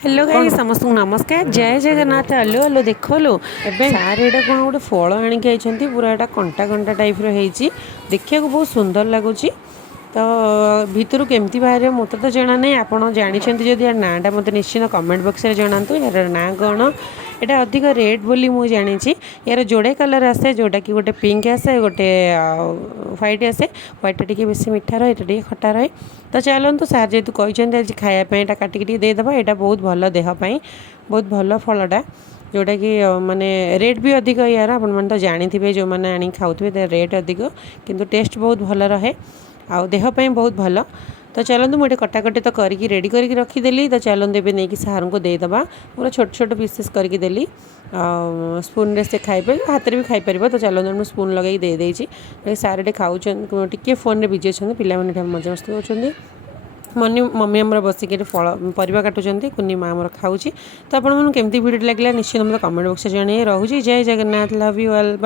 Hello guys समस्त नमस्कार जय जगन्नाथ हलो हलो देख लो सार एटा कौन गोटे फल आणिक आई पूरा एटा कंटा कंटा टाइप रही देखा बहुत सुंदर लगुच तो भितर केमती बाहर मत तो जना नहीं आपड़ जानते जदि यार नाटा मत निश्चित कमेंट बॉक्स में जनातु यार ना कौन यहाँ अधिक रेड बोली मुझे जानी यार जोड़े कलर आसे जोटा कि गोटे पिंक आसे गोटे व्हाइट आसे व्हाइटा टी बेस मीठा रहे टे खटा रहे तो चलतु सार जेहतु कहते आज खायापी काटिकी देदेबा यहाँ बहुत भल देहपाई बहुत भल फलटा जोटा कि माने रेट भी अधिक यार आपने तो जानी जो मैंने आनी खाऊे रेट अधिक किंतु टेस्ट बहुत भल रहे आ देहपाई बहुत भल तो चलतु मुझे कटाकटी तो करके रेडी करके रखीदेली तो चलतु ए नहीं सार को देदेबा पूरा छोट छोट पीसेस करके देली स्पून से खाइपे हाथ में भी खाईपर तो चलते स्पून लगे देदेजी सारे खाऊँ टी फोन बिजी अच्छा पे मजामस्ती होती मम्मी आमर बसिक फल परिवा काटुंट कुनी माँ आमर खाऊँ तो आपको केमती वीडियो लगे निश्चित मतलब कमेंट बॉक्स जन रोचे जय जगन्नाथ लव यू ऑल।